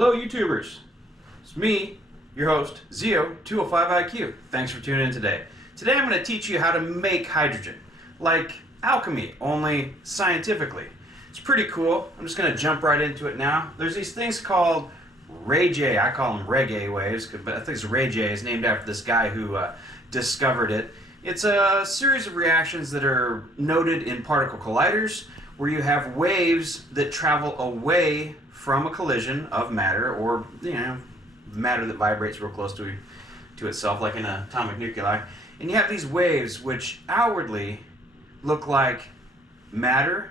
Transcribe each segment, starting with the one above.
Hello YouTubers, it's me, your host, Zio205IQ. Thanks for tuning in today. Today I'm going to teach you how to make hydrogen, like alchemy, only scientifically. It's pretty cool. I'm just going to jump right into it now. There's these things called Ray J. I call them reggae waves, but I think it's Ray J. It's named after this guy who discovered it. It's a series of reactions that are noted in particle colliders, where you have waves that travel away from a collision of matter, or matter that vibrates real close to itself, like in an atomic nuclei. And you have these waves which outwardly look like matter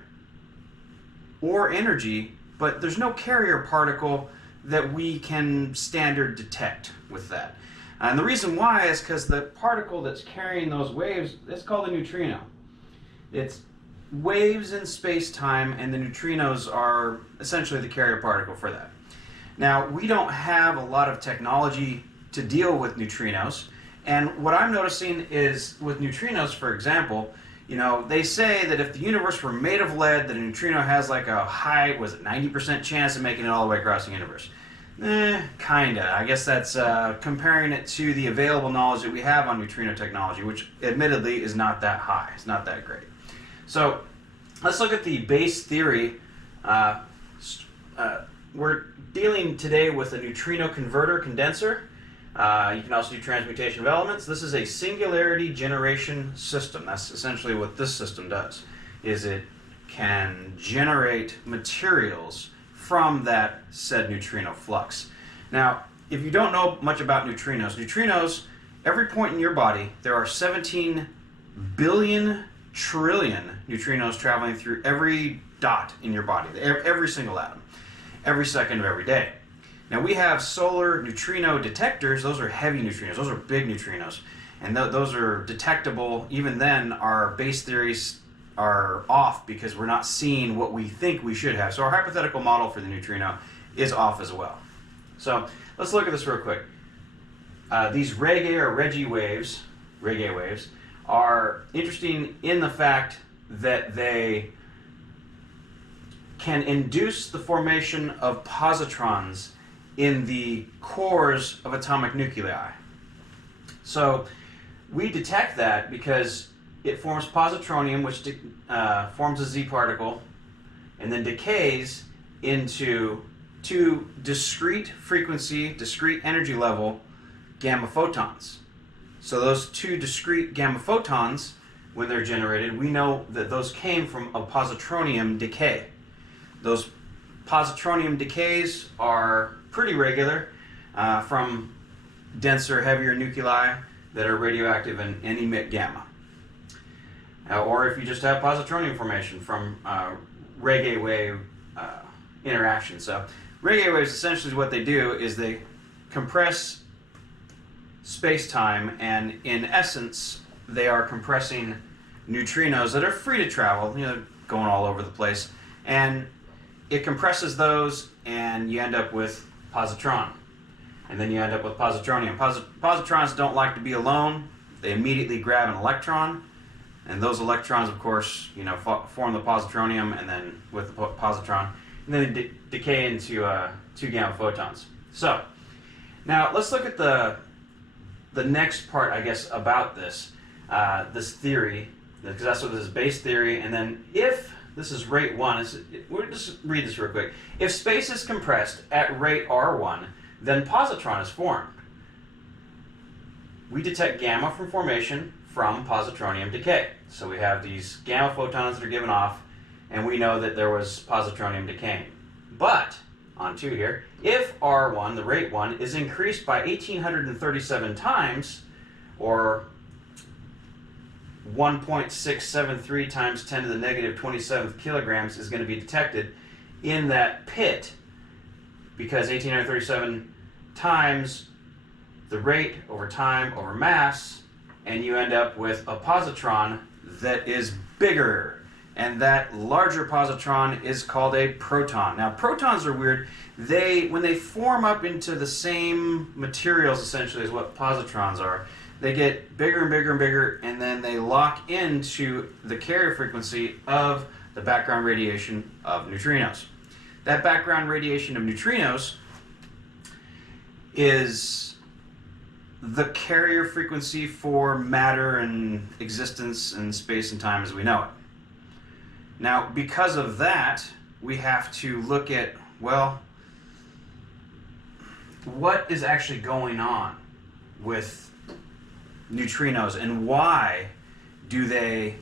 or energy, but there's no carrier particle that we can standard detect with that. And the reason why is because the particle that's carrying those waves is called a neutrino. It's waves in space-time, and the neutrinos are essentially the carrier particle for that. Now, we don't have a lot of technology to deal with neutrinos, and what I'm noticing is with neutrinos, for example, they say that if the universe were made of lead, that a neutrino has like a high, 90% chance of making it all the way across the universe. Kinda. I guess that's comparing it to the available knowledge that we have on neutrino technology, which admittedly is not that high. It's not that great. So let's look at the base theory. We're dealing today with a neutrino converter condenser. You can also do transmutation of elements. This is a Singularity Generation system. That's essentially what this system does, is it can generate materials from that said neutrino flux. Now, if you don't know much about neutrinos, every point in your body, there are 17 billion trillion neutrinos traveling through every dot in your body, every single atom, every second of every day. Now, we have solar neutrino detectors. Those are heavy neutrinos. Those are big neutrinos. And those are detectable. Even then, our base theories are off because we're not seeing what we think we should have. So our hypothetical model for the neutrino is off as well. So let's look at this real quick. These reggae waves are interesting in the fact that they can induce the formation of positrons in the cores of atomic nuclei. So we detect that because it forms positronium, which forms a Z particle, and then decays into two discrete frequency, discrete energy level gamma photons. So those two discrete gamma photons, when they're generated, we know that those came from a positronium decay. Those positronium decays are pretty regular from denser, heavier nuclei that are radioactive and emit gamma. Or if you just have positronium formation from reggae wave interaction. So reggae waves, essentially what they do is they compress space-time, and in essence they are compressing neutrinos that are free to travel, going all over the place, and it compresses those and you end up with positron, and then you end up with positronium. Positrons don't like to be alone. They immediately grab an electron, and those electrons, of course, form the positronium, and then with the positron, and then they decay into two gamma photons. So now let's look at the next part, I guess, about this theory, because that's what this is, base theory. And then if this is rate 1, we'll just read this real quick. If space is compressed at rate R1, then positron is formed. We detect gamma from formation from positronium decay. So we have these gamma photons that are given off, and we know that there was positronium decaying. But, on 2 here, if R1, the rate 1, is increased by 1,837 times, or 1.673 times 10 to the negative 27th kilograms is going to be detected in that pit, because 1,837 times the rate over time over mass, and you end up with a positron that is bigger. And that larger positron is called a proton. Now, protons are weird. When they form up into the same materials, essentially, as what positrons are, they get bigger and bigger and bigger, and then they lock into the carrier frequency of the background radiation of neutrinos. That background radiation of neutrinos is the carrier frequency for matter and existence and space and time as we know it. Now, because of that, we have to look at, well, what is actually going on with neutrinos and why do they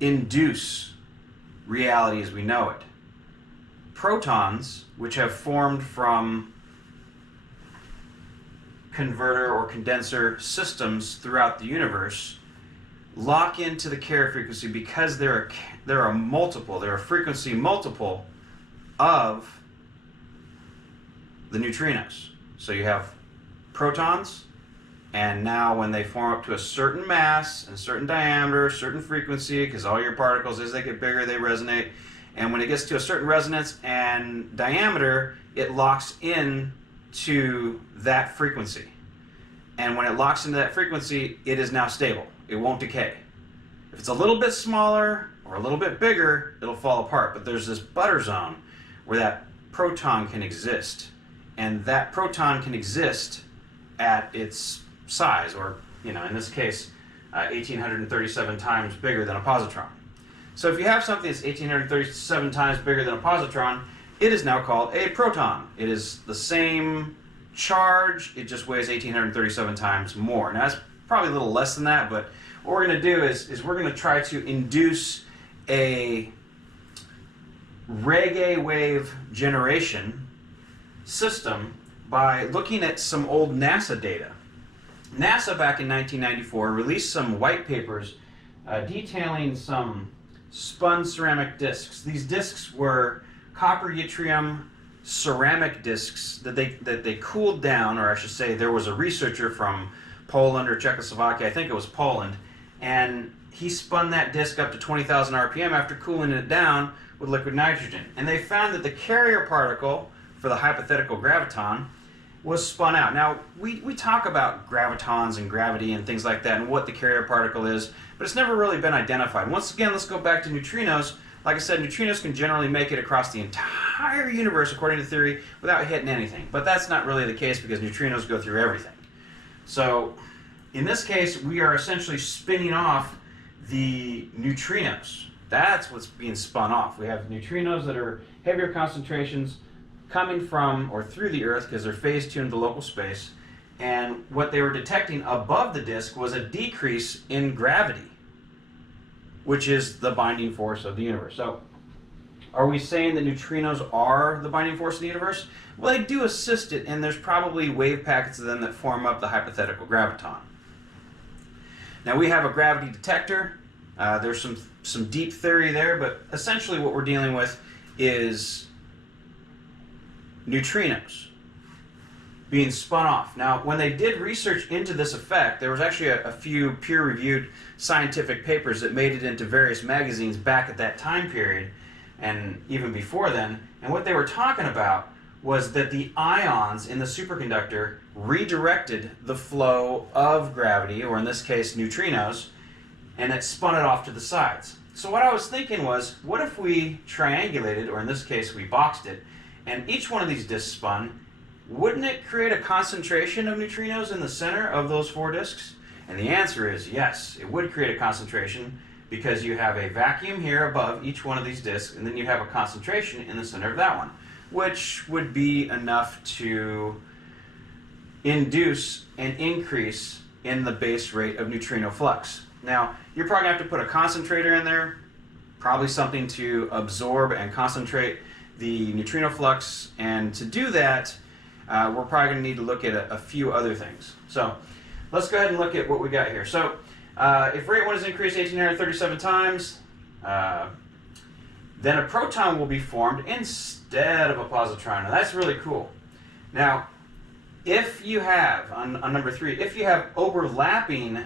induce reality as we know it? Protons, which have formed from converter or condenser systems throughout the universe, lock into the carrier frequency because they're a frequency multiple of the neutrinos. So you have protons, and now when they form up to a certain mass and a certain diameter, certain frequency, because all your particles, as they get bigger, they resonate, and when it gets to a certain resonance and diameter, it locks in to that frequency. And when it locks into that frequency, it is now stable. It won't decay. If it's a little bit smaller or a little bit bigger, it'll fall apart. But there's this butter zone where that proton can exist. And that proton can exist at its size, or, in this case, 1,837 times bigger than a positron. So if you have something that's 1,837 times bigger than a positron, it is now called a proton. It is the same charge, it just weighs 1,837 times more. Now that's probably a little less than that, but what we're going to do is we're going to try to induce a reggae wave generation system by looking at some old NASA data. NASA back in 1994 released some white papers detailing some spun ceramic discs. These discs were copper yttrium ceramic discs that they cooled down, or I should say there was a researcher from Poland or Czechoslovakia, I think it was Poland, and he spun that disc up to 20,000 RPM after cooling it down with liquid nitrogen. And they found that the carrier particle for the hypothetical graviton was spun out. Now, we talk about gravitons and gravity and things like that and what the carrier particle is, but it's never really been identified. Once again, let's go back to neutrinos. Like I said, neutrinos can generally make it across the entire universe, according to theory, without hitting anything. But that's not really the case because neutrinos go through everything. So, in this case, we are essentially spinning off the neutrinos. That's what's being spun off. We have neutrinos that are heavier concentrations coming from or through the Earth because they're phase tuned to local space. And what they were detecting above the disk was a decrease in gravity, which is the binding force of the universe. So, are we saying that neutrinos are the binding force of the universe? Well, they do assist it, and there's probably wave packets of them that form up the hypothetical graviton. Now, we have a gravity detector. There's some deep theory there, but essentially what we're dealing with is neutrinos being spun off. Now, when they did research into this effect, there was actually a few peer-reviewed scientific papers that made it into various magazines back at that time period, and even before then. And what they were talking about was that the ions in the superconductor redirected the flow of gravity, or in this case, neutrinos, and it spun it off to the sides. So what I was thinking was, what if we triangulated, or in this case, we boxed it, and each one of these disks spun? Wouldn't it create a concentration of neutrinos in the center of those four disks? And the answer is yes, it would create a concentration because you have a vacuum here above each one of these disks, and then you have a concentration in the center of that one, which would be enough to induce an increase in the base rate of neutrino flux. Now, you're probably going to have to put a concentrator in there, probably something to absorb and concentrate the neutrino flux, and to do that, we're probably going to need to look at a few other things. So let's go ahead and look at what we got here. So if rate 1 is increased 1,837 times, then a proton will be formed instead of a positron. Now that's really cool. Now, if you have, on number 3, if you have overlapping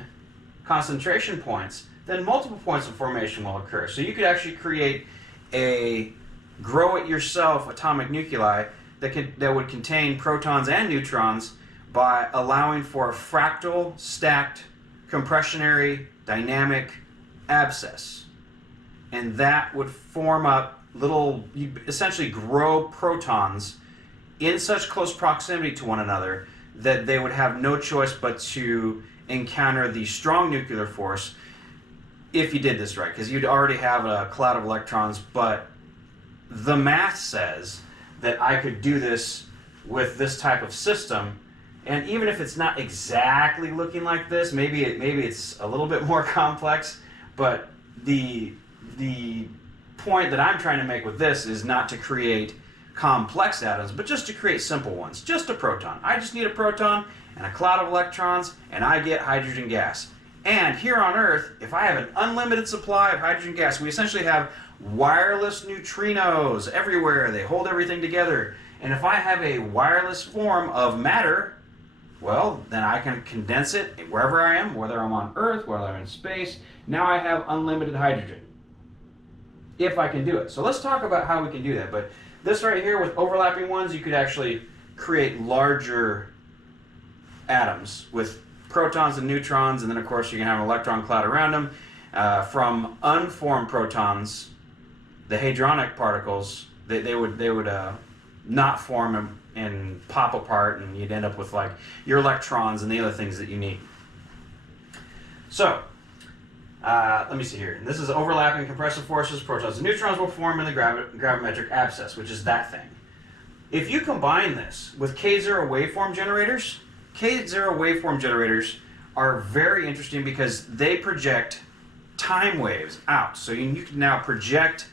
concentration points, then multiple points of formation will occur. So you could actually create a grow-it-yourself atomic nuclei that would contain protons and neutrons by allowing for a fractal, stacked, compressionary, dynamic abscess. And that would form up little, you essentially grow protons in such close proximity to one another that they would have no choice but to encounter the strong nuclear force if you did this right, because you'd already have a cloud of electrons, but the math says that I could do this with this type of system, and even if it's not exactly looking like this, maybe it's a little bit more complex, but the point that I'm trying to make with this is not to create complex atoms, but just to create simple ones. Just a proton. I just need a proton and a cloud of electrons, and I get hydrogen gas. And here on Earth, if I have an unlimited supply of hydrogen gas, we essentially have wireless neutrinos everywhere. They hold everything together. And if I have a wireless form of matter, well, then I can condense it wherever I am, whether I'm on Earth, whether I'm in space. Now I have unlimited hydrogen, if I can do it. So let's talk about how we can do that. But this right here with overlapping ones, you could actually create larger atoms with protons and neutrons, and then of course you can have an electron cloud around them. From unformed protons, the hadronic particles, they would not form and pop apart, and you'd end up with like your electrons and the other things that you need. So let me see here. This is overlapping compressive forces. Protons and neutrons will form in the gravimetric abscess, which is that thing. If you combine this with K0 waveform generators, K0 waveform generators are very interesting because they project time waves out. So you can now project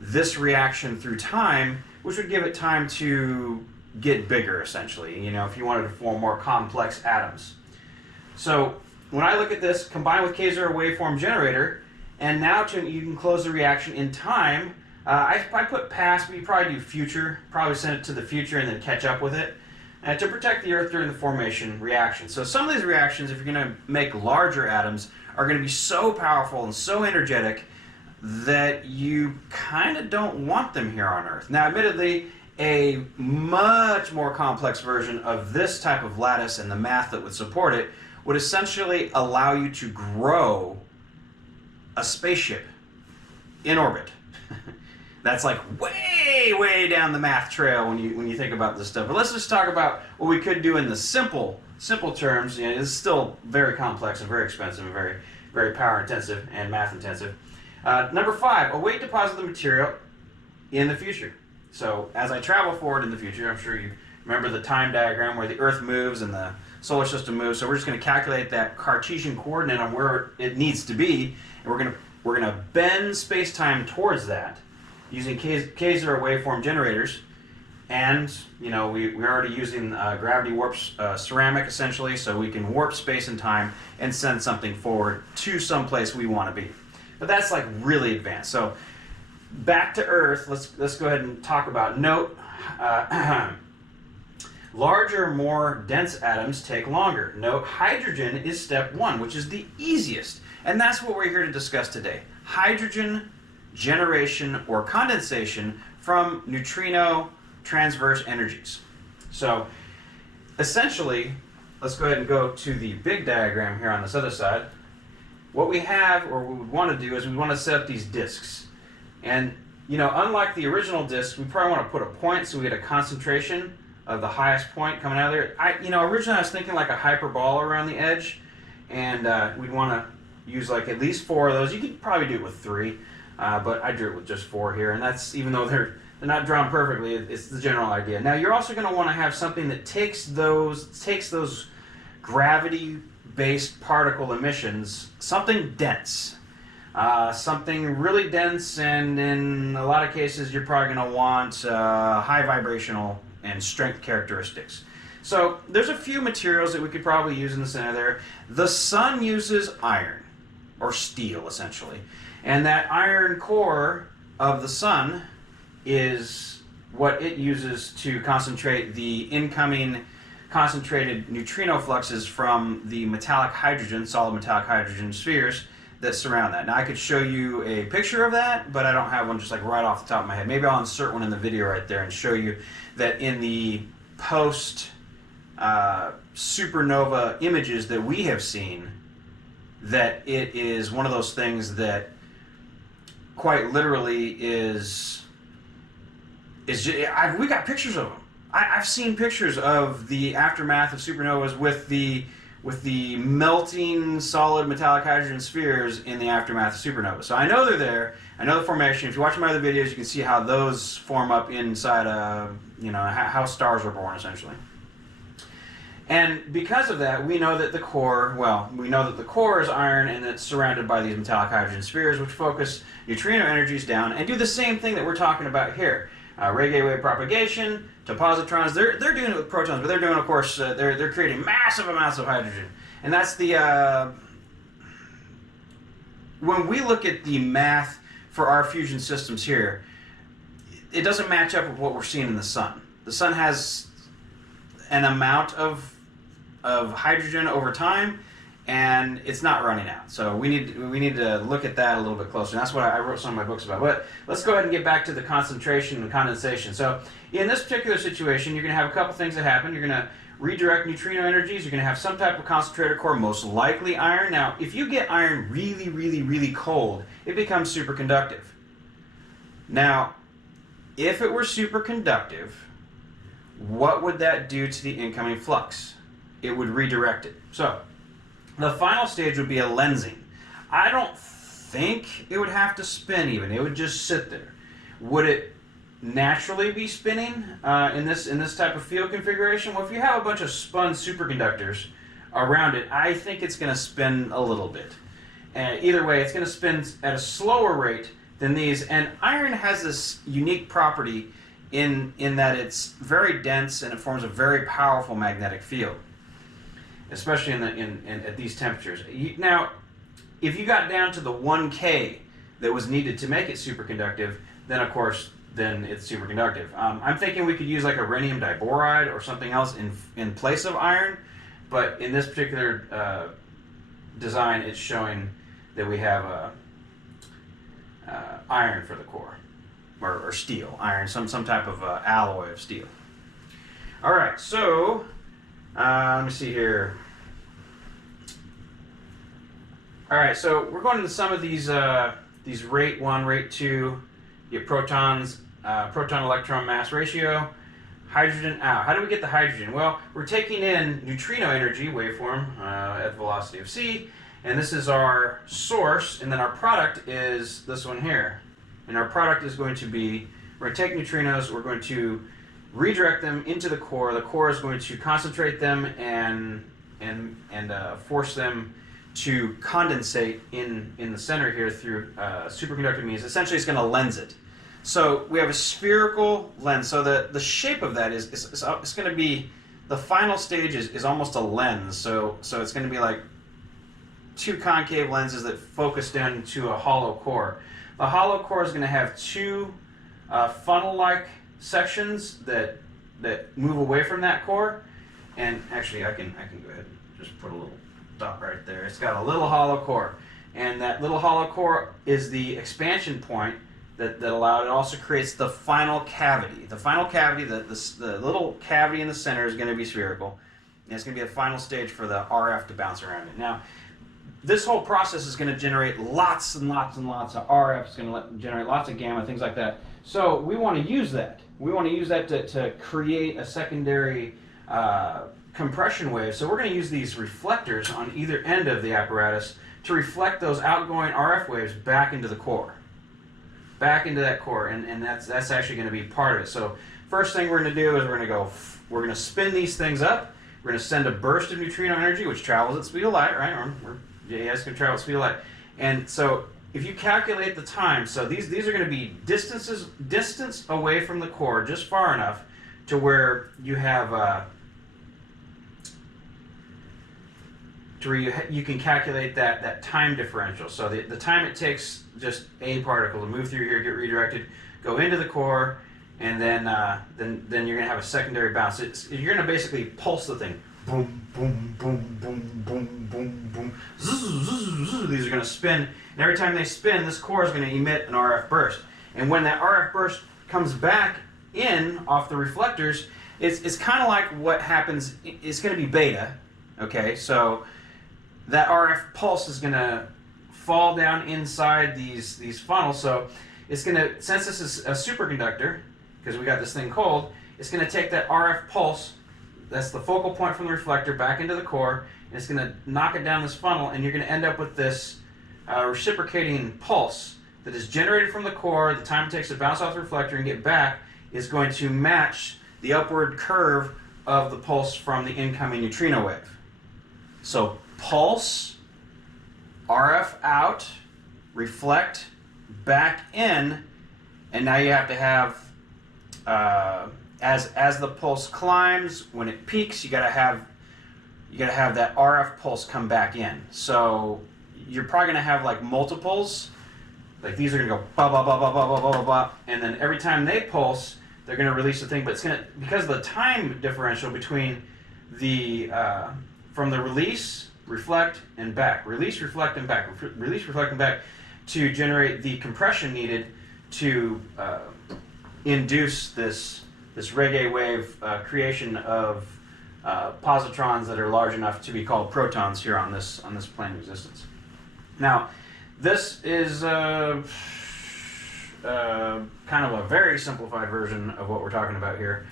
this reaction through time, which would give it time to get bigger, essentially, you know, if you wanted to form more complex atoms. So when I look at this, combined with K0 waveform generator, and now you can close the reaction in time, I put past, but you probably do future, probably send it to the future and then catch up with it, to protect the Earth during the formation reaction. So some of these reactions, if you're going to make larger atoms, are going to be so powerful and so energetic that you kind of don't want them here on Earth. Now, admittedly, a much more complex version of this type of lattice and the math that would support it would essentially allow you to grow a spaceship in orbit. That's like way down the math trail when you think about this stuff. But let's just talk about what we could do in the simple terms. You know, it's still very complex and very expensive and very power intensive and math intensive. Number 5, await deposit the material in the future. So as I travel forward in the future, I'm sure you remember the time diagram where the Earth moves and the solar system moves. So we're just going to calculate that Cartesian coordinate on where it needs to be, and we're going to bend space-time towards that using K0 waveform generators. And you know, we're already using gravity warps ceramic essentially, so we can warp space and time and send something forward to someplace we want to be. But that's like really advanced. So back to Earth, let's go ahead and talk about note. Larger, more dense atoms take longer. Note, hydrogen is step 1, which is the easiest. And that's what we're here to discuss today. Hydrogen generation or condensation from neutrino transverse energies. So essentially, let's go ahead and go to the big diagram here on this other side. What we have, or what we would want to do, is we want to set up these disks. And, you know, unlike the original disk, we probably want to put a point so we get a concentration of the highest point coming out of there. Originally I was thinking like a hyperbola around the edge, and we'd want to use like at least 4 of those. You could probably do it with 3, but I drew it with just 4 here, and that's, even though they're not drawn perfectly, it's the general idea. Now you're also going to want to have something that takes those gravity-based particle emissions, something dense. Something really dense, and in a lot of cases you're probably going to want high vibrational and strength characteristics. So there's a few materials that we could probably use in the center there. The sun uses iron, or steel essentially, and that iron core of the sun is what it uses to concentrate the incoming concentrated neutrino fluxes from the metallic hydrogen, solid metallic hydrogen spheres that surround that. Now I could show you a picture of that, but I don't have one just like right off the top of my head. Maybe I'll insert one in the video right there and show you that in the post supernova images that we have seen, that it is one of those things that quite literally is just, we got pictures of them. I've seen pictures of the aftermath of supernovas with the melting solid metallic hydrogen spheres in the aftermath of supernovas. So I know they're there. I know the formation. If you watch my other videos, you can see how those form up inside how stars are born, essentially. And because of that, we know that the core is iron, and it's surrounded by these metallic hydrogen spheres, which focus neutrino energies down and do the same thing that we're talking about here. Ray gate wave propagation to positrons. They're doing it with protons, but they're doing, of course, they're creating massive amounts of hydrogen. And that's the when we look at the math for our fusion systems here, it doesn't match up with what we're seeing in the sun. The sun has an amount of hydrogen over time, and it's not running out. So we need to look at that a little bit closer. And that's what I wrote some of my books about. But let's go ahead and get back to the concentration and condensation. So in this particular situation, you're going to have a couple things that happen. You're going to redirect neutrino energies. You're going to have some type of concentrator core, most likely iron. Now, if you get iron really, really, really cold, it becomes superconductive. Now, if it were superconductive, what would that do to the incoming flux? It would redirect it. So the final stage would be a lensing. I don't think it would have to spin even. It would just sit there. Would it naturally be spinning in this type of field configuration? Well, if you have a bunch of spun superconductors around it, I think it's going to spin a little bit. Either way, it's going to spin at a slower rate than these. And iron has this unique property in that it's very dense and it forms a very powerful magnetic field, especially at these temperatures. Now, if you got down to the 1K that was needed to make it superconductive, then of course, then it's superconductive. I'm thinking we could use like a rhenium diboride or something else in place of iron, but in this particular design, it's showing that we have iron for the core, or steel, iron, some type of alloy of steel. All right, so let me see here. All right, so we're going into some of these rate 1, rate 2, you get protons, proton-electron mass ratio, hydrogen out. How do we get the hydrogen? Well, we're taking in neutrino energy waveform at velocity of c, and this is our source, and then our product is this one here. And our product is going to be, we're going to take neutrinos, we're going to redirect them into the core. The core is going to concentrate them and force them to condensate in the center here through superconductive means. Essentially, it's going to lens it. So we have a spherical lens. So the shape of that is it's going to be, the final stage is almost a lens. So it's going to be like two concave lenses that focus down to a hollow core. The hollow core is going to have two funnel-like sections that move away from that core. And actually, I can go ahead and just put a little dot right there. It's got a little hollow core, and that little hollow core is the expansion point that allowed. It also creates the final cavity. The final cavity, the little cavity in the center, is going to be spherical, and it's going to be a final stage for the RF to bounce around it. Now, this whole process is going to generate lots and lots and lots of RF. It's going to generate lots of gamma, things like that. So we want to use that. We want to use that to create a secondary compression wave. So we're going to use these reflectors on either end of the apparatus to reflect those outgoing RF waves back into the core. Back into that core, and that's actually going to be part of it. So first thing we're going to do is we're going to spin these things up. We're going to send a burst of neutrino energy, which travels at speed of light, right? JAS can travel at speed of light. And so if you calculate the time, so these are going to be distance away from the core, just far enough to where you have you can calculate that time differential. So the time it takes just a particle to move through here, get redirected, go into the core, and then you're going to have a secondary bounce. You're going to basically pulse the thing. Boom, boom, boom, boom, boom, boom, boom. Zzz, zzz, zzz. These are going to spin, and every time they spin, this core is going to emit an RF burst. And when that RF burst comes back in off the reflectors, it's kind of like what happens. It's going to be beta, okay? So that RF pulse is going to fall down inside these funnels. So it's going to, since this is a superconductor, because we got this thing cold, it's going to take that RF pulse, that's the focal point from the reflector, back into the core, and it's going to knock it down this funnel, and you're going to end up with this reciprocating pulse that is generated from the core. The time it takes to bounce off the reflector and get back is going to match the upward curve of the pulse from the incoming neutrino wave. So pulse, RF out, reflect, back in, and now you have to have, as the pulse climbs, when it peaks, you gotta have that RF pulse come back in. So you're probably gonna have like multiples, like these are gonna go ba ba ba ba ba ba ba ba ba, and then every time they pulse, they're gonna release the thing. But it's gonna, because of the time differential between the from the release, reflect, and back, release, reflect, and back, release, reflect, and back, to generate the compression needed to induce this reggae wave creation of positrons that are large enough to be called protons here on this plane of existence. Now, this is kind of a very simplified version of what we're talking about here.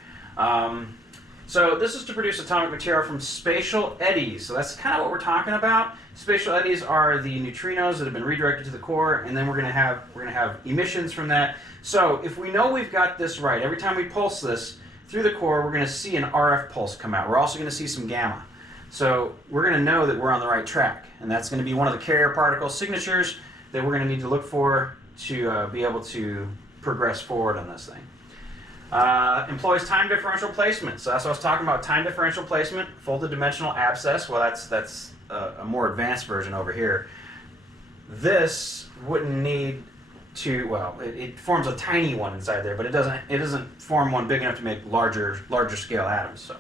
So this is to produce atomic material from spatial eddies. So that's kind of what we're talking about. Spatial eddies are the neutrinos that have been redirected to the core, and then we're going to have emissions from that. So if we know we've got this right, every time we pulse this through the core, we're going to see an RF pulse come out. We're also going to see some gamma. So we're going to know that we're on the right track, and that's going to be one of the carrier particle signatures that we're going to need to look for to be able to progress forward on this thing. Employs time differential placement. So that's what I was talking about, time differential placement, folded dimensional abscess. Well, that's a more advanced version over here. This wouldn't need to, well, it forms a tiny one inside there, but it doesn't form one big enough to make larger scale atoms. So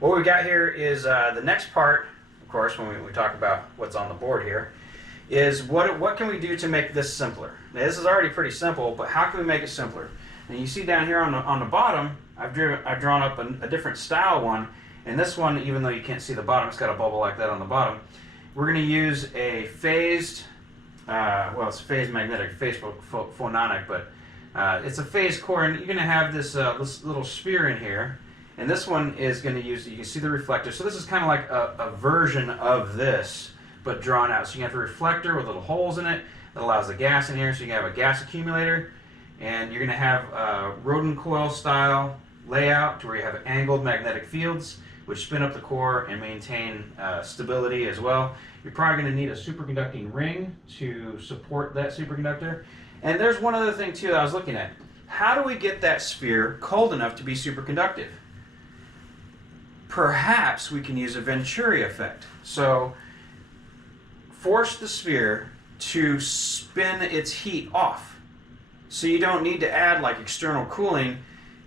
what we got here is the next part, of course, when we talk about what's on the board here, is what can we do to make this simpler? Now, this is already pretty simple, but how can we make it simpler? And you see down here on the bottom, I've drawn up a different style one, and this one, even though you can't see the bottom, it's got a bubble like that on the bottom. We're going to use a phased, well, it's phased magnetic, phased phononic, but it's a phased core, and you're going to have this little sphere in here, and this one is going to use, you can see the reflector. So this is kind of like a version of this, but drawn out. So you have a reflector with little holes in it that allows the gas in here, so you can have a gas accumulator. And you're going to have a Rodin coil style layout to where you have angled magnetic fields which spin up the core and maintain stability as well. You're probably going to need a superconducting ring to support that superconductor. And there's one other thing too that I was looking at. How do we get that sphere cold enough to be superconductive? Perhaps we can use a Venturi effect. So force the sphere to spin its heat off. So you don't need to add like external cooling.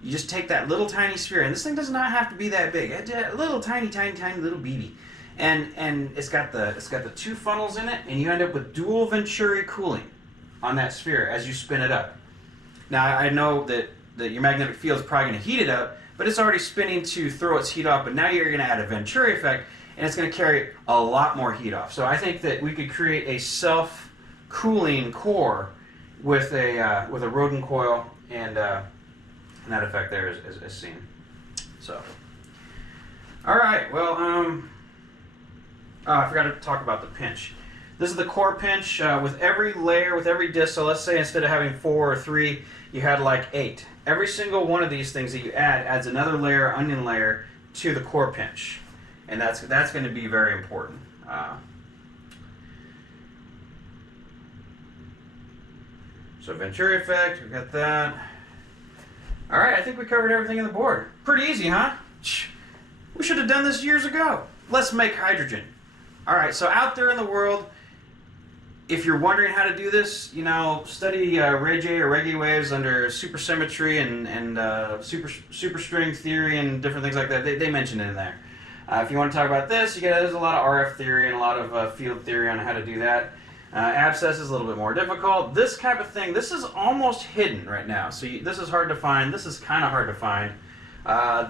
You just take that little tiny sphere, and this thing does not have to be that big. A little tiny little BB, and it's got the two funnels in it, and you end up with dual Venturi cooling on that sphere as you spin it up. Now I know that your magnetic field is probably going to heat it up, but it's already spinning to throw its heat off. But now you're going to add a Venturi effect, and it's going to carry a lot more heat off. So I think that we could create a self-cooling core with a Rodin coil, and that effect there is seen. So, all right. Well, I forgot to talk about the pinch. This is the core pinch with every layer, with every disc. So let's say instead of having 4 or 3, you had like 8. Every single one of these things that you add adds another layer, onion layer, to the core pinch, and that's going to be very important. So Venturi effect, we got that. All right, I think we covered everything on the board. Pretty easy, huh? We should have done this years ago. Let's make hydrogen. All right, so out there in the world, if you're wondering how to do this, you know, study reggae waves under supersymmetry and superstring theory and different things like that. They mention it in there. If you want to talk about this, there's a lot of RF theory and a lot of field theory on how to do that. Abscess is a little bit more difficult. This type of thing, this is almost hidden right now. So this is hard to find. This is kind of hard to find.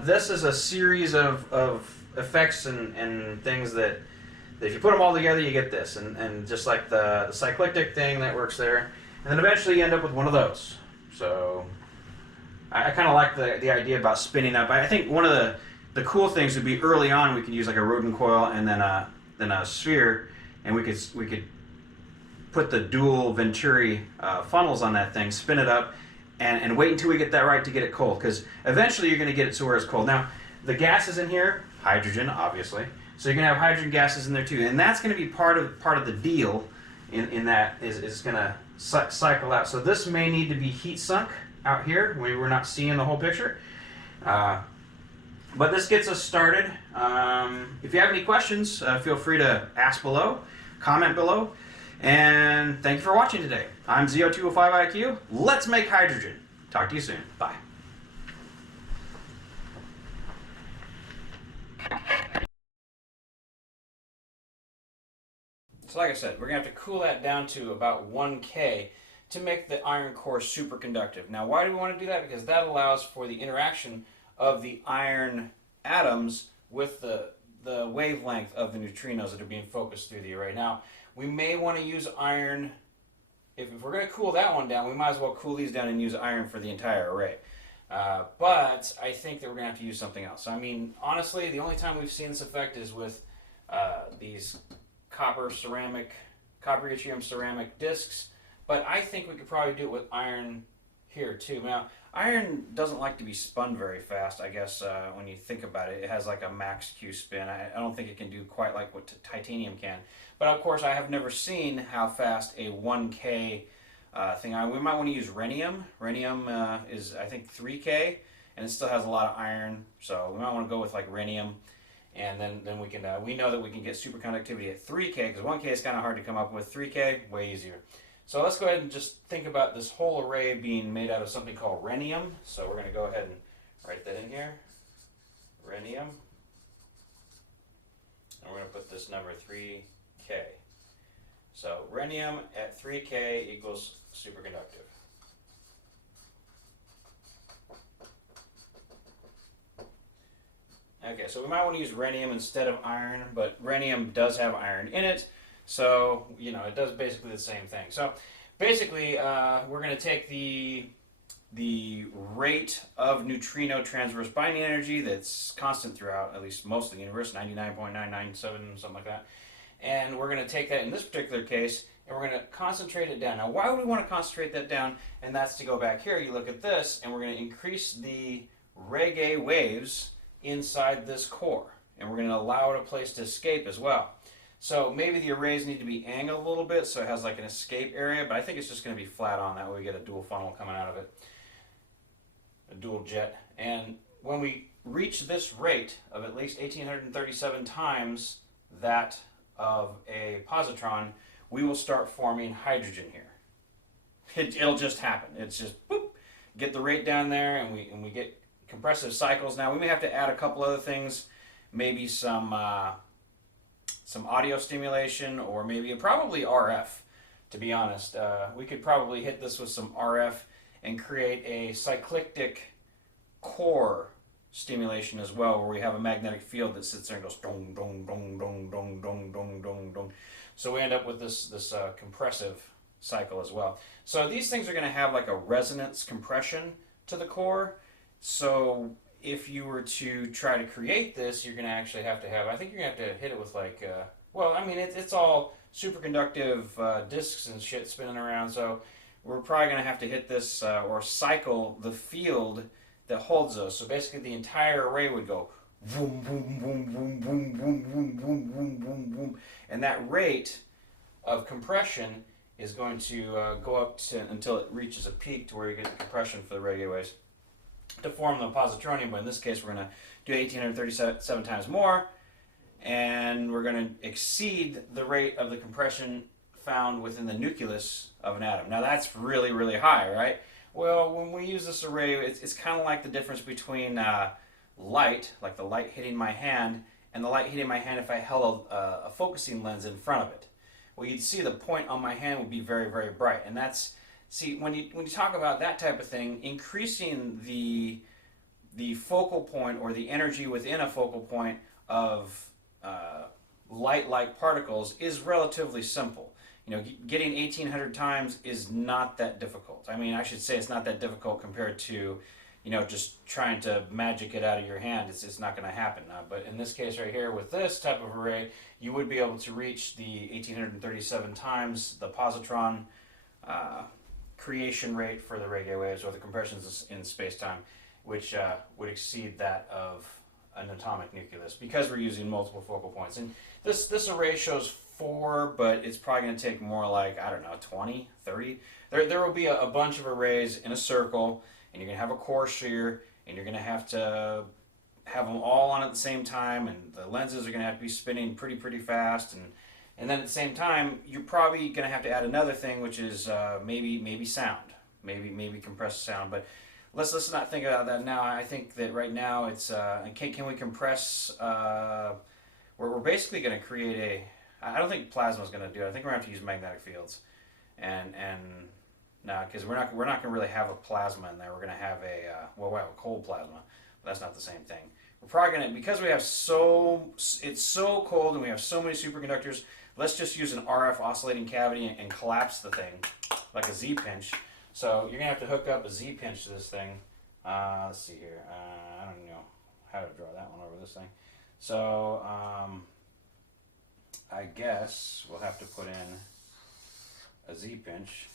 This is a series of effects and things that if you put them all together, you get this. And just like the cyclic thing that works there. And then eventually you end up with one of those. So I kind of like the idea about spinning up. I think one of the cool things would be early on we could use like a rodent coil and then a sphere, and we could put the dual Venturi funnels on that thing, spin it up, and wait until we get that right to get it cold, because eventually you're going to get it to where it's cold. Now, the gases in here, hydrogen, obviously, so you're going to have hydrogen gases in there too, and that's going to be part of the deal in that is going to cycle out. So this may need to be heat sunk out here. We're not seeing the whole picture. But this gets us started. If you have any questions, feel free to ask below, comment below. And thank you for watching today. I'm Zio205IQ. Let's make hydrogen. Talk to you soon. Bye. So like I said, we're going to have to cool that down to about 1K to make the iron core superconductive. Now, why do we want to do that? Because that allows for the interaction of the iron atoms with the wavelength of the neutrinos that are being focused through the array. Now, we may want to use iron. If we're going to cool that one down, we might as well cool these down and use iron for the entire array. But I think that we're going to have to use something else. I mean, honestly, the only time we've seen this effect is with these copper yttrium ceramic discs. But I think we could probably do it with iron here too. Now, iron doesn't like to be spun very fast, I guess, when you think about it. It has like a max Q spin. I don't think it can do quite like what titanium can. But of course, I have never seen how fast a 1K thing. We might want to use rhenium. Rhenium is, I think, 3K, and it still has a lot of iron. So we might want to go with like rhenium. And then we can we know that we can get superconductivity at 3K, because 1K is kind of hard to come up with. 3K, way easier. So let's go ahead and just think about this whole array being made out of something called rhenium. So we're going to go ahead and write that in here. Rhenium. And we're going to put this number 3K. So rhenium at 3K equals superconductive. Okay, so we might want to use rhenium instead of iron, but rhenium does have iron in it. So, you know, it does basically the same thing. So, basically, we're going to take the rate of neutrino transverse binding energy that's constant throughout, at least most of the universe, 99.997, something like that. And we're going to take that in this particular case, and we're going to concentrate it down. Now, why would we want to concentrate that down? And that's to go back here. You look at this, and we're going to increase the reggae waves inside this core. And we're going to allow it a place to escape as well. So maybe the arrays need to be angled a little bit so it has like an escape area, but I think it's just going to be flat on. That way we get a dual funnel coming out of it, a dual jet. And when we reach this rate of at least 1837 times that of a positron, we will start forming hydrogen here. It'll just happen. It's just boop, get the rate down there, and we get compressive cycles. Now we may have to add a couple other things, maybe some audio stimulation, or maybe probably RF, to be honest. We could probably hit this with some RF and create a cyclic core stimulation as well, where we have a magnetic field that sits there and goes dong, dong, dong, dong, dong, dong, dong, dong, dong. So we end up with this compressive cycle as well. So these things are going to have like a resonance compression to the core. So if you were to try to create this, you're going to actually have to have, I think you're going to have to hit it with like, well, I mean, it's all superconductive discs and shit spinning around, so we're probably going to have to hit this or cycle the field that holds those. So basically the entire array would go boom, boom, boom, boom, boom, boom, boom, boom, boom, boom, boom. And that rate of compression is going to go up until it reaches a peak to where you get the compression for the reggae waves to form the positronium, but in this case we're going to do 1837 times more, and we're going to exceed the rate of the compression found within the nucleus of an atom. Now that's really, really high, right? Well, when we use this array, it's kind of like the difference between light, like the light hitting my hand, and the light hitting my hand if I held a focusing lens in front of it. Well, you'd see the point on my hand would be very, very bright, and that's, see, when you talk about that type of thing, increasing the focal point or the energy within a focal point of light-like particles is relatively simple. You know, getting 1800 times is not that difficult. I mean, I should say it's not that difficult compared to just trying to magic it out of your hand. It's not going to happen. But in this case right here, with this type of array, you would be able to reach the 1837 times the positron creation rate for the radio waves, or the compressions in space-time, which would exceed that of an atomic nucleus, because we're using multiple focal points. And this array shows 4, but it's probably going to take more like, I don't know, 20, 30. There will be a bunch of arrays in a circle, and you're going to have a core shear, and you're going to have them all on at the same time, and the lenses are going to have to be spinning pretty fast, and then at the same time, you're probably going to have to add another thing, which is maybe sound, maybe compressed sound. But let's not think about that now. I think that right now it's can we compress? We're basically going to create a. I don't think plasma is going to do it. I think we're going to have to use magnetic fields, and no, because we're not going to really have a plasma in there. We're going to have we'll have a cold plasma, but that's not the same thing. We're probably going to, because we have it's so cold and we have so many superconductors. Let's just use an RF oscillating cavity and collapse the thing like a Z-pinch. So you're going to have to hook up a Z-pinch to this thing. Let's see here. I don't know how to draw that one over this thing. So I guess we'll have to put in a Z-pinch.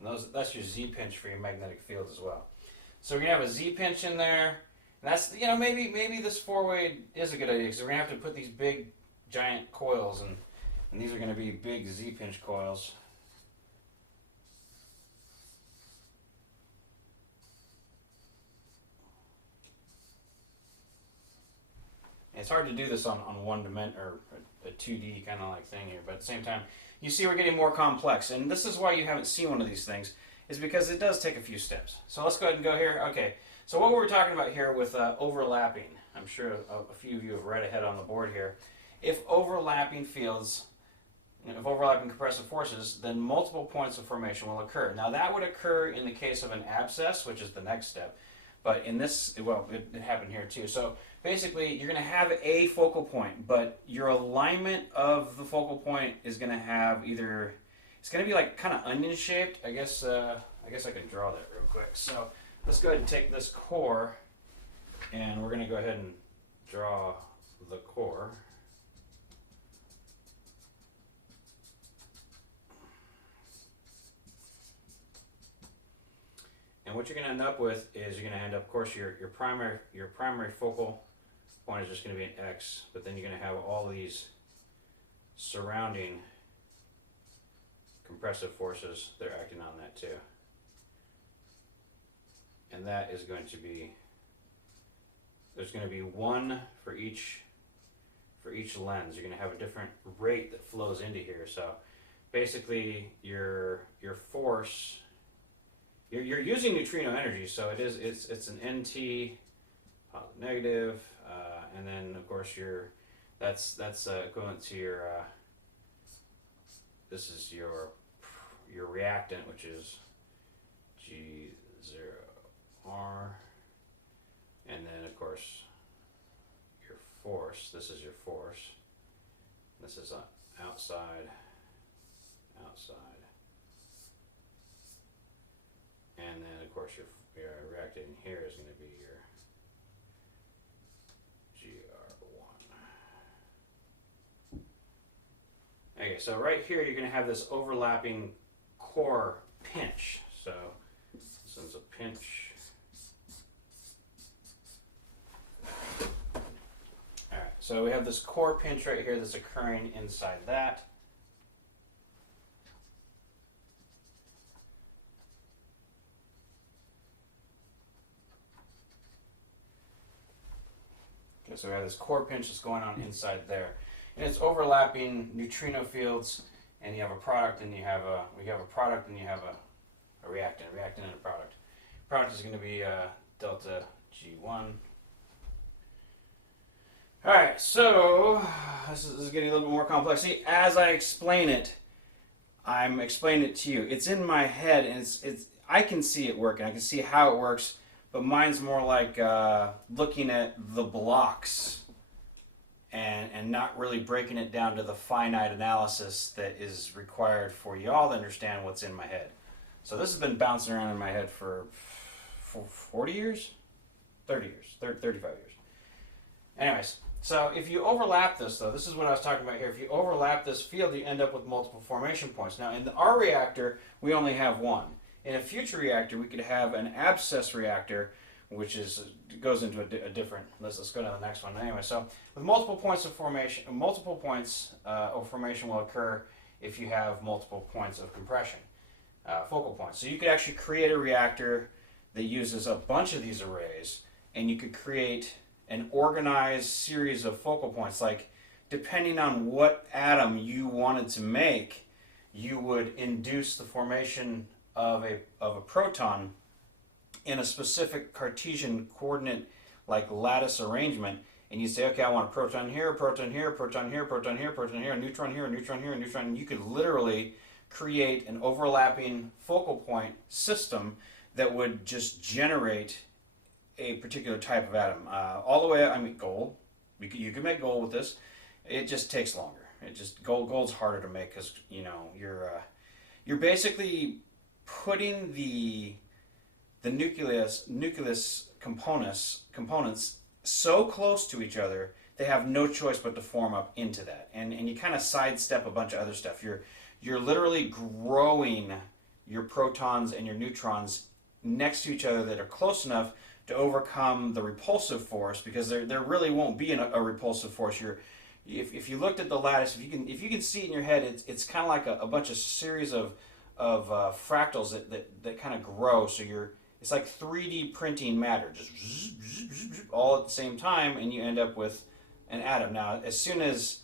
And that's your Z-pinch for your magnetic field as well. So we're going to have a Z-pinch in there. And that's, maybe this 4-way is a good idea, because we're going to have to put these big, giant coils, and these are going to be big Z-pinch coils. And it's hard to do this on one dimension, or a 2D kind of like thing here, but at the same time, you see we're getting more complex, and this is why you haven't seen one of these things, is because it does take a few steps. So let's go ahead and go here. Okay, so what we're talking about here with overlapping, I'm sure a few of you have read ahead on the board here. If overlapping fields, if overlapping compressive forces, then multiple points of formation will occur. Now that would occur in the case of an abscess, which is the next step, but in this, well, it happened here too. So basically, you're going to have a focal point, but your alignment of the focal point is going to have either, it's going to be like kind of onion shaped. I guess I can draw that real quick. So let's go ahead and take this core, and we're going to go ahead and draw the core. And what you're going to end up with is you're going to end up, of course, your primary focal point is just going to be an X, but then you're going to have all these surrounding compressive forces that are acting on that too. And that is going to be, there's going to be one for each lens. You're going to have a different rate that flows into here. So basically your force, you're using neutrino energy, so it's an NT negative, and then of course that's equivalent to your this is your reactant, which is G0R, and then of course your force. This is your force. This is outside. And then, of course, your reactant here is going to be your GR1. Okay, so right here you're going to have this overlapping core pinch. So this one's a pinch. All right, so we have this core pinch right here that's occurring inside that. So we have this core pinch that's going on inside there, and it's overlapping neutrino fields, and you have a product, and you have a product, and you have a reactant and a product. Product is going to be delta G1. All right, so this is getting a little bit more complex. See, as I explain it, I'm explaining it to you. It's in my head, and it's I can see it working. I can see how it works. But mine's more like looking at the blocks and not really breaking it down to the finite analysis that is required for y'all to understand what's in my head. So this has been bouncing around in my head for 40 years? 30 years, 35 years. Anyways, so if you overlap this though, this is what I was talking about here. If you overlap this field, you end up with multiple formation points. Now in our reactor, we only have one. In a future reactor, we could have an abscess reactor, which goes into a different. Let's go to the next one. Anyway, so with multiple points of formation, multiple points of formation will occur if you have multiple points of compression, focal points. So you could actually create a reactor that uses a bunch of these arrays, and you could create an organized series of focal points. Like depending on what atom you wanted to make, you would induce the formation of a proton in a specific Cartesian coordinate like lattice arrangement, and you say, okay, I want a proton here, a proton here, a proton here, a proton here, a proton here, a neutron here, a neutron here, a neutron, and you could literally create an overlapping focal point system that would just generate a particular type of atom. All the way, I mean, gold. You can make gold with this. It just takes longer. Gold's harder to make because you're basically putting the nucleus components so close to each other they have no choice but to form up into that, and you kind of sidestep a bunch of other stuff. You're literally growing your protons and your neutrons next to each other that are close enough to overcome the repulsive force, because there really won't be a repulsive force. If you looked at the lattice, if you can see it in your head, it's kind of like a bunch of series of fractals that kind of grow. So it's like 3D printing matter, just all at the same time, and you end up with an atom. Now, as soon as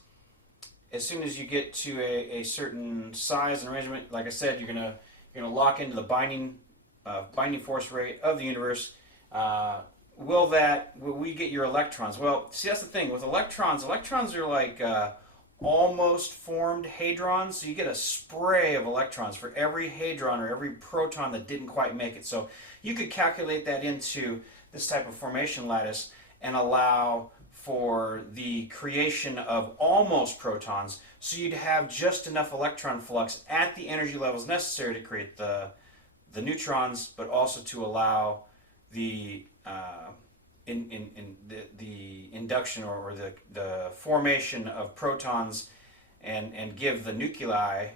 you get to a certain size and arrangement, like I said, you're gonna lock into the binding force rate of the universe. Will we get your electrons? Well, see, that's the thing with electrons. Electrons are like almost formed hadrons, so you get a spray of electrons for every hadron or every proton that didn't quite make it. So you could calculate that into this type of formation lattice and allow for the creation of almost protons, so you'd have just enough electron flux at the energy levels necessary to create the neutrons, but also to allow the the induction or the formation of protons and give the nuclei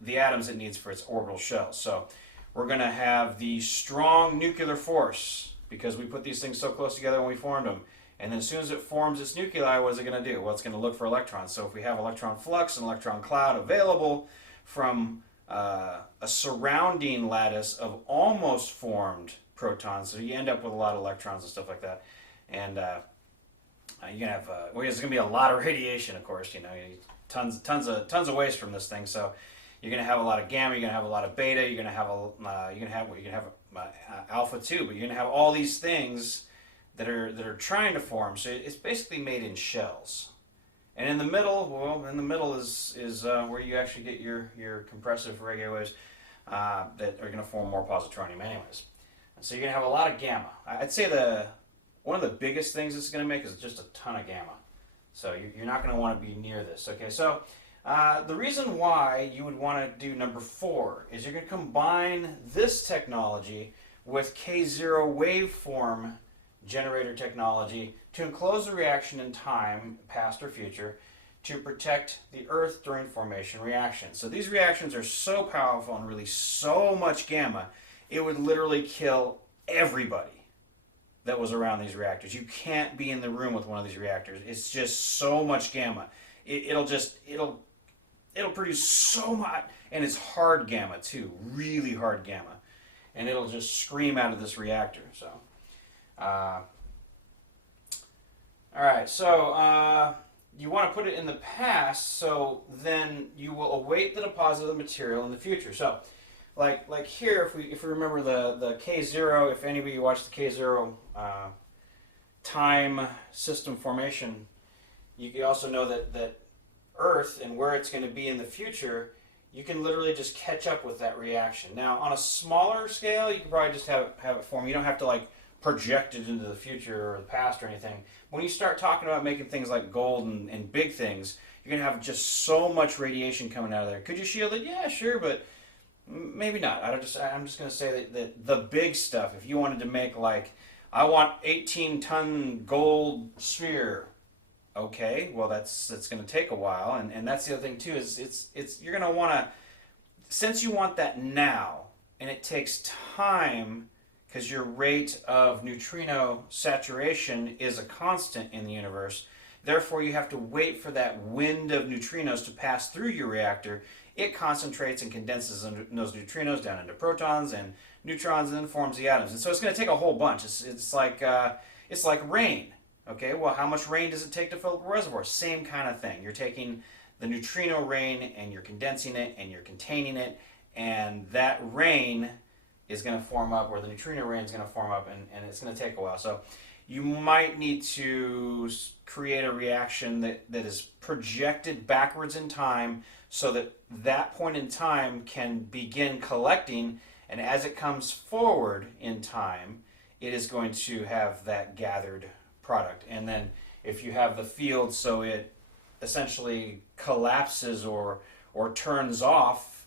the atoms it needs for its orbital shell. So we're going to have the strong nuclear force because we put these things so close together when we formed them. And then as soon as it forms its nuclei, what is it going to do? Well, it's going to look for electrons. So if we have electron flux and electron cloud available from a surrounding lattice of almost formed protons, so you end up with a lot of electrons and stuff like that. And you're gonna have there's gonna be a lot of radiation, of course. Tons of waste from this thing. So you're gonna have a lot of gamma. You're gonna have a lot of beta. You're gonna have alpha too. But you're gonna have all these things that are trying to form. So it's basically made in shells. And in the middle, is where you actually get your compressive radio waves that are going to form more positronium anyways. So you're going to have a lot of gamma. I'd say one of the biggest things it's going to make is just a ton of gamma. So you're not going to want to be near this. Okay, so the reason why you would want to do number 4 is you're going to combine this technology with K0 waveform generator technology to enclose the reaction in time, past or future, to protect the Earth during formation reactions. So these reactions are so powerful and release so much gamma, it would literally kill everybody that was around these reactors. You can't be in the room with one of these reactors. It's just so much gamma. It'll produce so much, and it's hard gamma too, really hard gamma, and it'll just scream out of this reactor. So. Alright, so you want to put it in the past, so then you will await the deposit of the material in the future. So, like here, if we remember the K0, if anybody watched the K0 time system formation, you can also know that Earth and where it's going to be in the future, you can literally just catch up with that reaction. Now, on a smaller scale, you can probably just have it form. You don't have to like projected into the future or the past or anything. When you start talking about making things like gold and big things, you're going to have just so much radiation coming out of there. Could you shield it? Yeah, sure, but maybe not. I'm just going to say that the big stuff, if you wanted to make like, I want 18-ton gold sphere. Okay, well that's going to take a while, and that's the other thing too, is it's you're going to want to, since you want that now, and it takes time because your rate of neutrino saturation is a constant in the universe. Therefore, you have to wait for that wind of neutrinos to pass through your reactor. It concentrates and condenses those neutrinos down into protons and neutrons, and then forms the atoms. And so it's going to take a whole bunch. It's like rain. Okay, well, how much rain does it take to fill up a reservoir? Same kind of thing. You're taking the neutrino rain and you're condensing it and you're containing it, and that rain is going to form up, or the neutrino rain is going to form up, and it's going to take a while. So you might need to create a reaction that is projected backwards in time so that that point in time can begin collecting, and as it comes forward in time, it is going to have that gathered product. And then if you have the field so it essentially collapses or turns off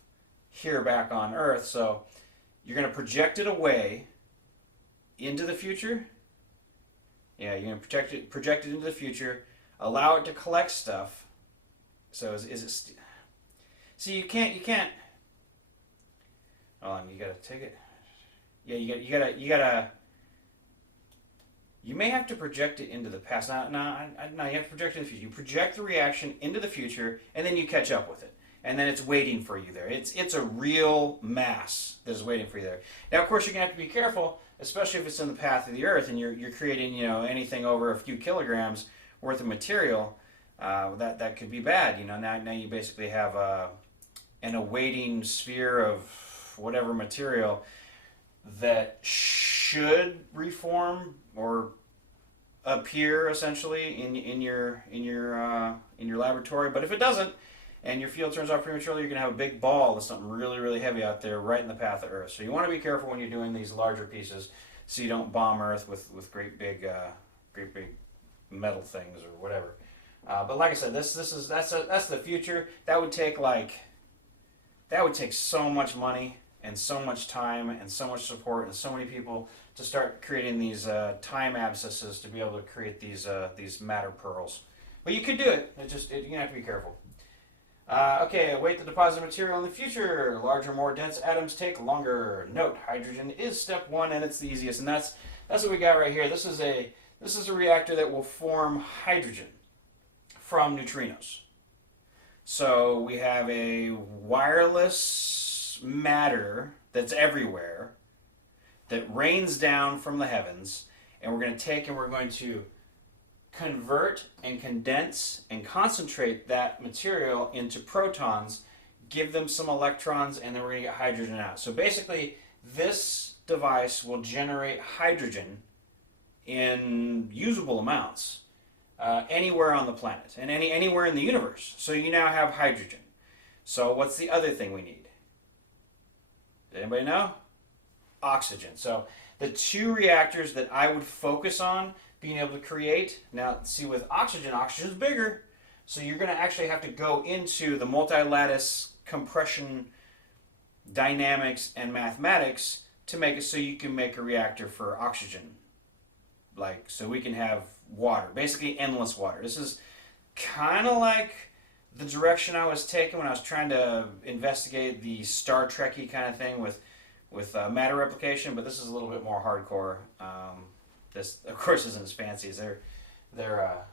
here back on Earth, so you're going to project it away into the future. Yeah, you're going to project it into the future, allow it to collect stuff. So is it see, you can't hold on, you got to take it. Yeah, you got to you may have to project it into the past. No, you have to project it in the future. You project the reaction into the future, and then you catch up with it. And then it's waiting for you there. It's a real mass that is waiting for you there. Now, of course, you're going to have to be careful, especially if it's in the path of the Earth and you're creating, anything over a few kilograms worth of material. That could be bad. Now you basically have an awaiting sphere of whatever material that should reform or appear essentially in your laboratory. But if it doesn't, and your field turns off prematurely, you're going to have a big ball of something really, really heavy out there right in the path of Earth. So you want to be careful when you're doing these larger pieces, so you don't bomb Earth with great big metal things or whatever. But like I said, that's the future. That would take so much money and so much time and so much support and so many people to start creating these time abscesses to be able to create these matter pearls. But you could do it. You're gonna have to be careful. Okay, await the deposit material in the future. Larger, more dense atoms take longer. Note: hydrogen is step one, and it's the easiest. And that's what we got right here. This is a reactor that will form hydrogen from neutrinos. So we have a wireless matter that's everywhere, that rains down from the heavens, and we're going to convert and condense and concentrate that material into protons, give them some electrons, and then we're going to get hydrogen out. So basically, this device will generate hydrogen in usable amounts anywhere on the planet and anywhere in the universe. So you now have hydrogen. So what's the other thing we need? Does anybody know? Oxygen. So the two reactors that I would focus on being able to create, now see, with oxygen's bigger, so you're going to actually have to go into the multilattice compression dynamics and mathematics to make it so you can make a reactor for oxygen. So we can have water, basically endless water. This is kind of like the direction I was taking when I was trying to investigate the Star Trek-y kind of thing with matter replication, but this is a little bit more hardcore. This, of course, isn't as fancy as their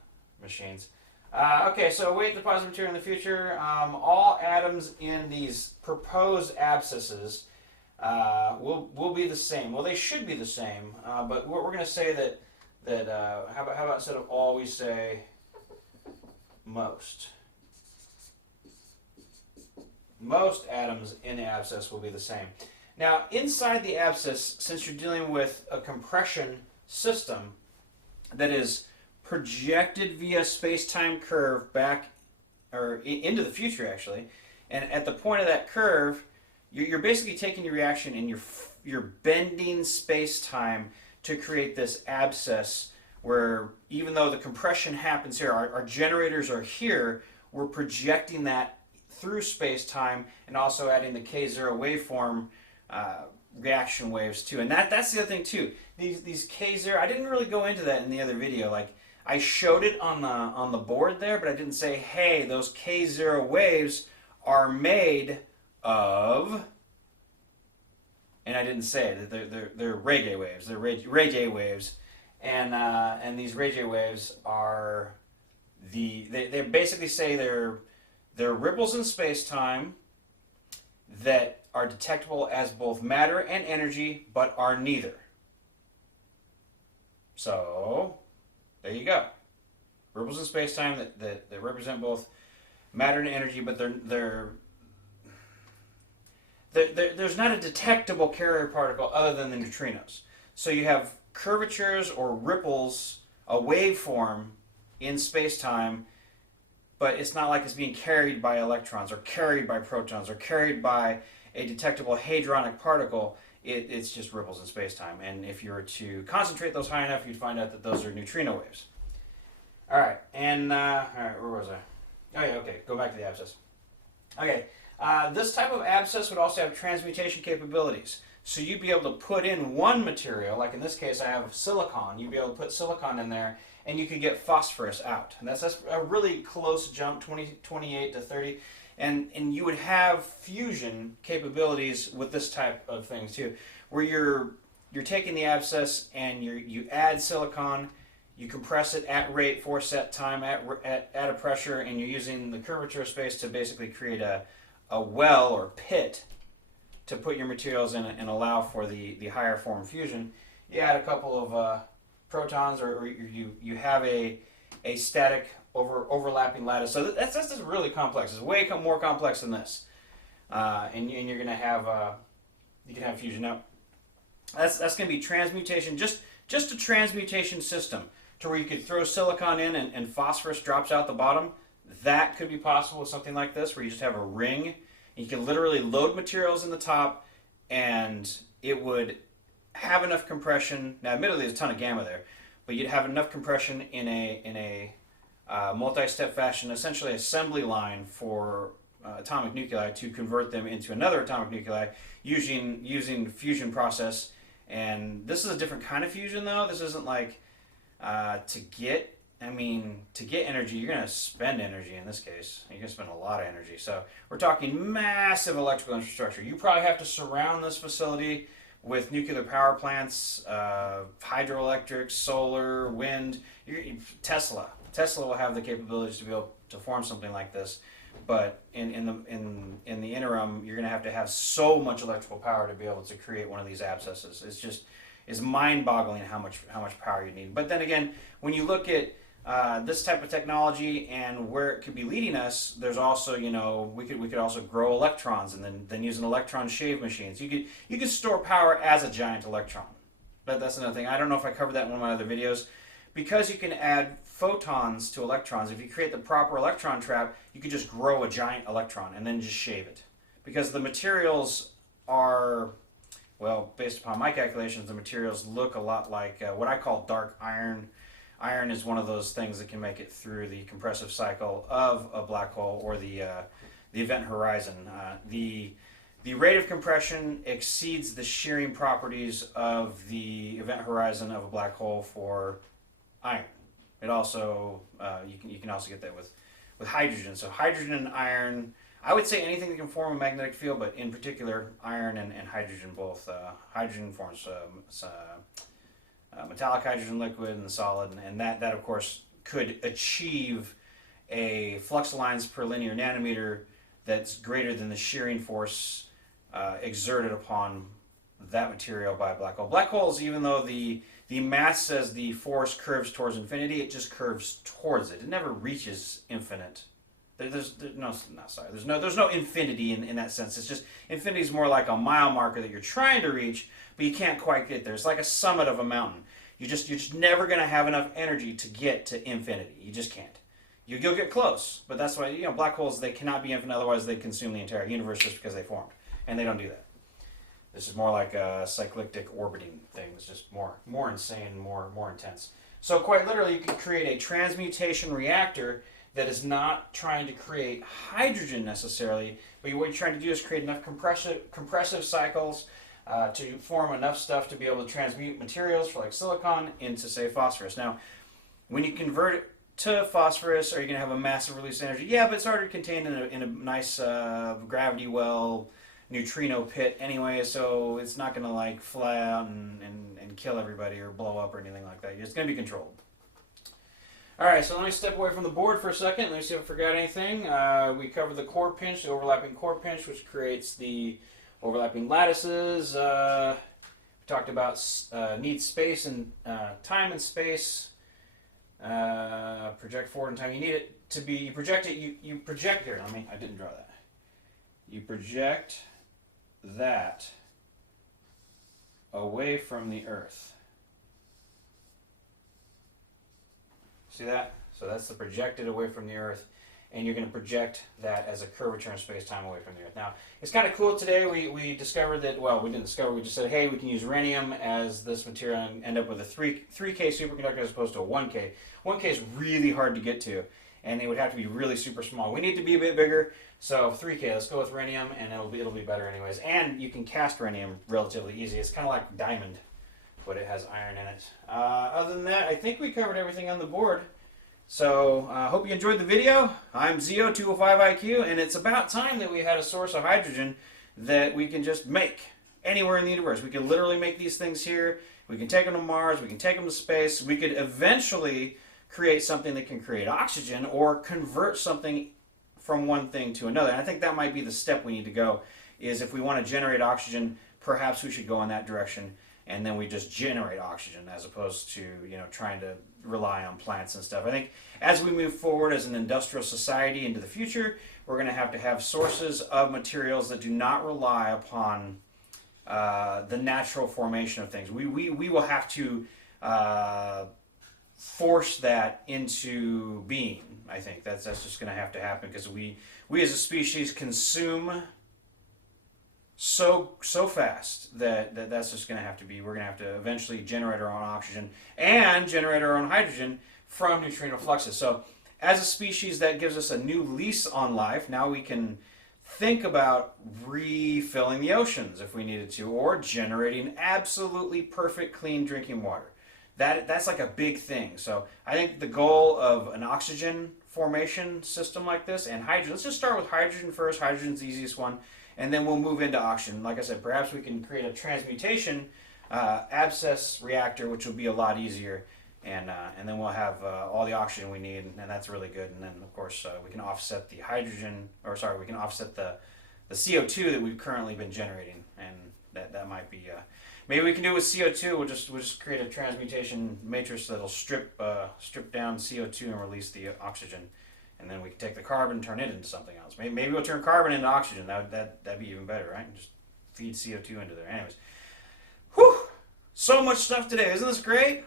machines. Okay, so await deposit material in the future. All atoms in these proposed abscesses will be the same. Well, they should be the same, but we're going to say that how about instead of all, we say most. Most atoms in the abscess will be the same. Now, inside the abscess, since you're dealing with a compression system that is projected via space-time curve back or into the future, actually, and at the point of that curve, you're basically taking your reaction and you're bending space-time to create this abscess where even though the compression happens here, our generators are here, we're projecting that through space-time and also adding the K0 waveform reaction waves too. And that's the other thing too. These K0, I didn't really go into that in the other video. Like I showed it on the board there, but I didn't say, hey, those K0 waves are made of, and I didn't say it. They're Ray waves. They're Ray waves, and these Ray waves are they basically say they're ripples in space-time that are detectable as both matter and energy, but are neither. So there you go. Ripples in space-time that represent both matter and energy, but there's not a detectable carrier particle other than the neutrinos. So you have curvatures or ripples, a waveform in space-time, but it's not like it's being carried by electrons or carried by protons or carried by a detectable hadronic particle. It's just ripples in space-time. And if you were to concentrate those high enough, you'd find out that those are neutrino waves. All right, and all right, where was I? Oh yeah, okay, go back to the abscess. Okay, this type of abscess would also have transmutation capabilities. So you'd be able to put in one material, like in this case I have silicon, you'd be able to put silicon in there and you could get phosphorus out. And that's a really close jump, 28 to 30. And you would have fusion capabilities with this type of things too, where you're taking the abscess and you add silicon, you compress it at rate for set time at a pressure, and you're using the curvature of space to basically create a well or pit to put your materials in and allow for the higher form fusion. You add a couple of protons, or you have a static overlapping lattice. So that's just really complex. It's way more complex than this, and you're going to have you can have fusion. Now that's going to be transmutation, just a transmutation system to where you could throw silicon in and phosphorus drops out the bottom. That could be possible with something like this, where you just have a ring. You can literally load materials in the top, and it would have enough compression. Now, admittedly, there's a ton of gamma there, but you'd have enough compression in a multi-step fashion, essentially assembly line for atomic nuclei to convert them into another atomic nuclei using the fusion process. And this is a different kind of fusion, though. This isn't like to get energy, you're going to spend energy in this case. You're going to spend a lot of energy. So we're talking massive electrical infrastructure. You probably have to surround this facility with nuclear power plants, hydroelectric, solar, wind. Tesla will have the capabilities to be able to form something like this. But in the interim, you're going to have so much electrical power to be able to create one of these abscesses. It's mind-boggling how much power you need. But then again, when you look at this type of technology and where it could be leading us, there's also, we could also grow electrons and then use an electron shave machines. You could store power as a giant electron. That's another thing. I don't know if I covered that in one of my other videos. Because you can add photons to electrons, if you create the proper electron trap, you could just grow a giant electron and then just shave it. Because the materials are, well, based upon my calculations, the materials look a lot like what I call dark iron. Iron is one of those things that can make it through the compressive cycle of a black hole or the event horizon. The rate of compression exceeds the shearing properties of the event horizon of a black hole for iron. It also you can also get that with hydrogen. So hydrogen and iron, I would say anything that can form a magnetic field, but in particular iron and hydrogen both. Hydrogen forms metallic hydrogen liquid and solid, and that of course could achieve a flux lines per linear nanometer that's greater than the shearing force exerted upon that material by a black hole. Black holes, even though the math says the force curves towards infinity, it just curves towards it. It never reaches infinite. There's no infinity in that sense. It's just infinity is more like a mile marker that you're trying to reach, but you can't quite get there. It's like a summit of a mountain. You're just never going to have enough energy to get to infinity. You just can't. You'll get close, but that's why black holes, they cannot be infinite. Otherwise, they consume the entire universe just because they formed, and they don't do that. This is more like a cyclic orbiting thing. It's just more insane, more intense. So quite literally, you can create a transmutation reactor that is not trying to create hydrogen necessarily, but what you're trying to do is create enough compressive cycles to form enough stuff to be able to transmute materials for like silicon into, say, phosphorus. Now, when you convert it to phosphorus, are you going to have a massive release of energy? Yeah, but it's already contained in a nice gravity well neutrino pit anyway, so it's not going to like fly out and kill everybody or blow up or anything like that. It's going to be controlled. All right, so let me step away from the board for a second. Let me see if I forgot anything. We covered the core pinch, the overlapping core pinch, which creates the overlapping lattices. We talked about need space and time and space. Project forward in time. You need it to be, you project it, you project here. I didn't draw that. You project that away from the Earth. See that? So that's the projected away from the Earth, and you're going to project that as a curvature in space-time away from the Earth. Now, it's kind of cool today. We discovered that, well, we didn't discover, we just said, hey, we can use rhenium as this material and end up with a 3K superconductor as opposed to a 1K. 1K is really hard to get to, and it would have to be really super small. We need to be a bit bigger, so 3K, let's go with rhenium, and it'll be better anyways. And you can cast rhenium relatively easy. It's kind of like diamond, but it has iron in it. Other than that, I think we covered everything on the board. So I hope you enjoyed the video. I'm Zio205IQ, and it's about time that we had a source of hydrogen that we can just make anywhere in the universe. We can literally make these things here. We can take them to Mars. We can take them to space. We could eventually create something that can create oxygen or convert something from one thing to another. And I think that might be the step we need to go, is if we want to generate oxygen, perhaps we should go in that direction, and then we just generate oxygen as opposed to, trying to rely on plants and stuff. I think as we move forward as an industrial society into the future, we're going to have sources of materials that do not rely upon the natural formation of things. We will have to force that into being. I think that's just going to have to happen, because we as a species consume so fast that's just going to have to be. We're going to have to eventually generate our own oxygen and generate our own hydrogen from neutrino fluxes. So as a species, that gives us a new lease on life. Now we can think about refilling the oceans if we needed to, or generating absolutely perfect clean drinking water. That's like a big thing. So I think the goal of an oxygen formation system like this and hydrogen, let's just start with hydrogen first. Hydrogen's the easiest one. And then we'll move into oxygen. Like I said, perhaps we can create a transmutation abscess reactor, which will be a lot easier. And then we'll have all the oxygen we need, and that's really good. And then, of course, we can offset the we can offset the CO2 that we've currently been generating. And that might be, maybe we can do it with CO2. We'll just create a transmutation matrix that'll strip down CO2 and release the oxygen. And then we can take the carbon and turn it into something else. Maybe we'll turn carbon into oxygen. That'd be even better, right? And just feed CO2 into there. Anyways, whew! So much stuff today. Isn't this great?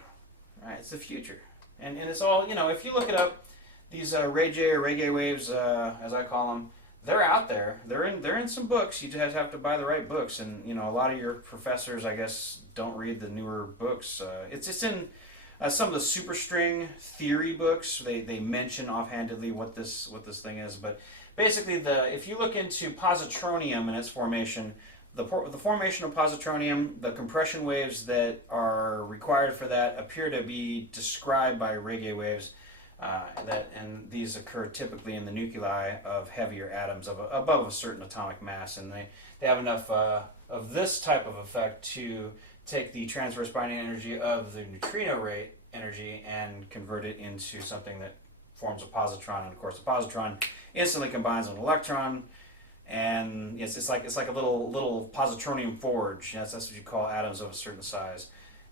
All right, it's the future. And it's all, if you look it up, these Ray J or reggae waves, as I call them, they're out there. They're in some books. You just have to buy the right books. And, a lot of your professors, I guess, don't read the newer books. It's in some of the superstring theory books. They mention offhandedly what this thing is, but basically if you look into positronium and its formation, the formation of positronium, the compression waves that are required for that appear to be described by reggae waves, and these occur typically in the nuclei of heavier atoms above a certain atomic mass, and they have enough of this type of effect to take the transverse binding energy of the neutrino rate energy and convert it into something that forms a positron. And of course, the positron instantly combines with an electron, and it's like a little positronium forge. That's what you call atoms of a certain size,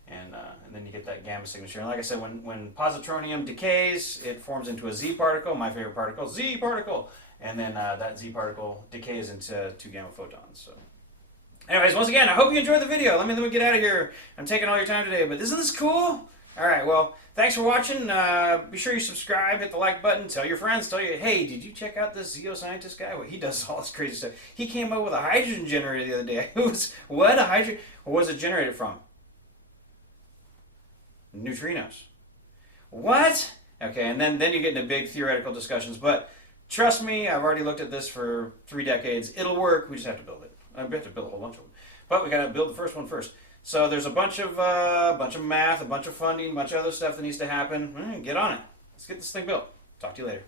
and then you get that gamma signature. And like I said, when positronium decays, it forms into a Z particle. My favorite particle, Z particle, and then that Z particle decays into 2 gamma photons. So. Anyways, once again, I hope you enjoyed the video. Let me get out of here. I'm taking all your time today, but isn't this cool? All right, well, thanks for watching. Be sure you subscribe, hit the like button, tell your friends, tell you, hey, did you check out this geoscientist guy? Well, he does all this crazy stuff. He came up with a hydrogen generator the other day. It was, what? A hydrogen? What was it generated from? Neutrinos. What? Okay, and then you get into big theoretical discussions, but trust me, I've already looked at this for 3 decades. It'll work, we just have to build it. I have to build a whole bunch of them. But we gotta build the first one first. So there's a bunch of math, a bunch of funding, a bunch of other stuff that needs to happen. Get on it. Let's get this thing built. Talk to you later.